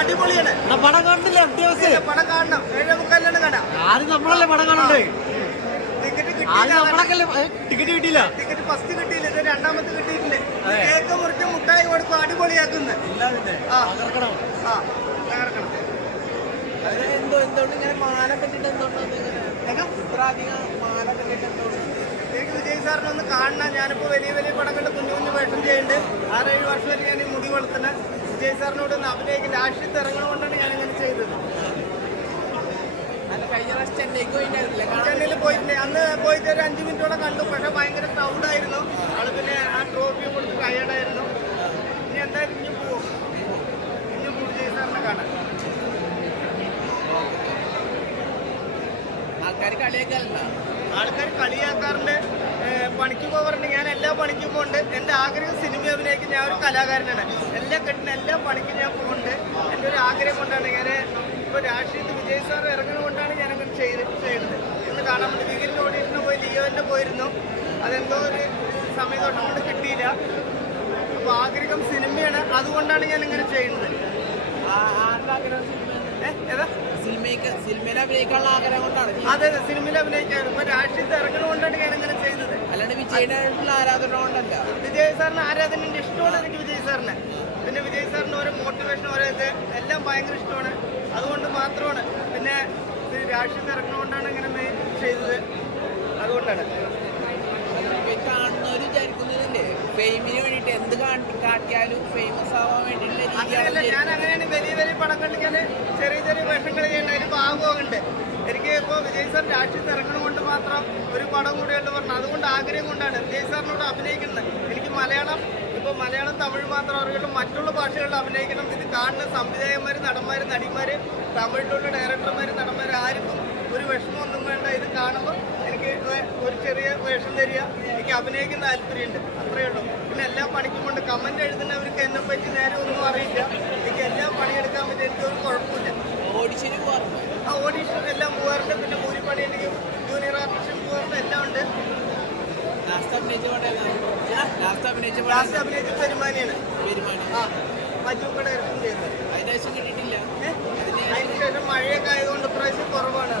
അടിപൊളിയാണ്. പടം കണ്ടില്ലേ? പടം കാണണം. 7:45 കാണാം. ആദ്യം നമ്മളല്ലേ പടം കാണണ്ടേ? ടിക്കറ്റ് ടിക്കറ്റ് കിട്ടിയില്ല. ടിക്കറ്റ് ഫസ്റ്റ് കിട്ടിയില്ല, ഇത് രണ്ടാമത്തെ കിട്ടിയിട്ടുണ്ട്. കേക്ക് മുറിച്ച് മുട്ടായി കൊടുക്കും, അടിപൊളിയാക്കുന്നത്. തകർക്കണം. എന്തുകൊണ്ട് ഇങ്ങനെ മാല കെട്ടിട്ട് മാല കെട്ടിട്ട് എനിക്ക് വിജയ് സാറിനെ ഒന്ന് കാണണം. ഞാനിപ്പോൾ വലിയ വലിയ പടങ്ങളുടെ കുഞ്ഞു കുഞ്ഞു വേഷം ചെയ്യുന്നുണ്ട്. 6-7 വർഷമായിട്ട് ഞാൻ ഈ മുടി വളർത്തുന്നത്. വിജയ് സാറിനോട് ഒന്ന് അഭിനയിക്കും. രാഷ്ട്രീയത്തിൽ ഇറങ്ങണമെന്നാണ് ഞാനിങ്ങനെ ചെയ്തത്. കഴിഞ്ഞ പ്രാവശ്യം ചെന്നൈക്ക് പോയിട്ടില്ല. ചെന്നൈയിൽ പോയിട്ടില്ലേ? അന്ന് പോയിട്ട് ഒരു 5 മിനിറ്റോളം കണ്ടു. പക്ഷെ ഭയങ്കര ക്രൗഡായിരുന്നു. ആള് പിന്നെ ആ ട്രോഫിയും കൊടുത്ത് ടയേർഡായിരുന്നു. ഇനി എന്തായാലും ഇനി പോവും വിജയ് സാറിനെ കാണാൻ. ആൾക്കാർ കളിയാക്കാറുണ്ട്. പണിക്ക് പോകാറുണ്ട്. ഞാൻ എല്ലാ പണിക്കും പോകുന്നുണ്ട്. എൻ്റെ ആഗ്രഹം സിനിമ അഭിനയിക്കും. ഞാൻ ഒരു കലാകാരനാണ്. എല്ലാ പണിക്കും ഞാൻ പോകുന്നുണ്ട്. എൻ്റെ ഒരു ആഗ്രഹം കൊണ്ടാണ് ഞാൻ ഇപ്പോൾ രാഷ്ട്രീയത്തിൽ വിജയ് സാർ ഇറങ്ങുന്നതുകൊണ്ടാണ് ഞാനങ്ങനെ ചെയ്യുന്നത്. ഇന്ന് കാണാൻ വേണ്ടി വിഗിലിൻ്റെ ഓഡീഷന് പോയി, ലിയോൻ്റെ പോയിരുന്നു. അതെന്തോ ഒരു സമയത്തോട്ടം കൊണ്ട് കിട്ടിയില്ല. അപ്പോൾ ആഗ്രഹം സിനിമയാണ്. അതുകൊണ്ടാണ് ഞാൻ ഇങ്ങനെ ചെയ്യുന്നത്. ഏതാ സിനിമയിൽ അഭിനയിക്കാനുള്ള ആഗ്രഹം കൊണ്ടാണ്. അതെ, സിനിമയിൽ അഭിനയിക്കാൻ. ഇപ്പൊ രാഷ്ട്രീയത്തിൽ ഇറങ്ങുന്നതുകൊണ്ടാണ് ഞാൻ ഇങ്ങനെ ചെയ്തത്. അല്ലാണ്ട് വിജയുടെ ആരാധന കൊണ്ടല്ല. വിജയ് സാറിന് ആരാധനയുണ്ട്. ഇഷ്ടമാണ് എനിക്ക് വിജയ് സാറിന്. പിന്നെ വിജയ് സാറിന് ഓരോ മോട്ടിവേഷൻ, ഓരോ ഇത് എല്ലാം ഭയങ്കര ഇഷ്ടമാണ്. അതുകൊണ്ട് മാത്രമാണ്. പിന്നെ രാഷ്ട്രീയത്തിൽ ഇറങ്ങുന്നതുകൊണ്ടാണ് ഇങ്ങനെ ചെയ്തത്. അതുകൊണ്ടാണ് കാണുന്നവര് വിചാരിക്കുന്നതല്ലേ ഫെയിമിന് വേണ്ടിട്ട് എന്ത് കാട്ടിയാലും ഫേമസ് ആവാൻ വേണ്ടിയിട്ടുള്ള രീതിയാണ്. ഞാൻ അങ്ങനെയാണ് വലിയ വലിയ പടങ്ങളിൽ ഞാൻ ചെറിയ വേഷങ്ങൾ ചെയ്യുന്നത്. അതിന് ഭാഗമുണ്ട്. എനിക്ക് ഇപ്പോൾ വിജയ് സാർ രാഷ്ട്രീയത്തിൽ ഇറങ്ങണം കൊണ്ട് മാത്രം ഒരു പടം കൂടിയുണ്ട് പറഞ്ഞു. അതുകൊണ്ട് ആഗ്രഹം കൊണ്ടാണ് വിജയ് സാറിനോട് അഭിനയിക്കുന്നത്. എനിക്ക് മലയാളം തമിഴ് മാത്രം അറിയുള്ളൂ. മറ്റുള്ള ഭാഷകളിൽ അഭിനയിക്കണം. ഇത് കാണുന്ന സംവിധായകന്മാർ, നടന്മാർ, നടിമാർ, തമിഴിലുള്ള ഡയറക്ടർമാർ, നടന്മാർ ആർക്കും ഒരു വിഷമമൊന്നും വേണ്ട. ഇത് കാണുമ്പോൾ എനിക്ക് ഒരു ചെറിയ വേഷം തരിക. എനിക്ക് അഭിനയിക്കുന്ന താല്പര്യമുണ്ട്. അത്രയേ ഉള്ളൂ. പിന്നെ എല്ലാ പണിക്കും കൊണ്ട് കമൻറ്റ് എഴുതുന്നവർക്ക് എന്നെ പറ്റി നേരെ ഒന്നും അറിയില്ല. എനിക്ക് എല്ലാം പണിയെടുക്കാൻ പറ്റും. എനിക്കൊരു കുഴപ്പമില്ല. ഓഡീഷൻ എല്ലാം പോകാറുണ്ട്. പിന്നെ കൂലിപ്പണി എനിക്ക് ജൂനിയർ ആർട്ടിസ്റ്റ് പോകാറുണ്ട്. എല്ലാം ഉണ്ട്. ലാസ്റ്റ് അഭിനയിച്ച പെരുമാനിയാണ്. മജൂക്കടെ ചെയ്യുന്നത്. അതിന് ശേഷം കിട്ടിയിട്ടില്ല. അതിന് ശേഷം മഴയൊക്കെ ആയതുകൊണ്ട് പ്രാവശ്യം കുറവാണ്.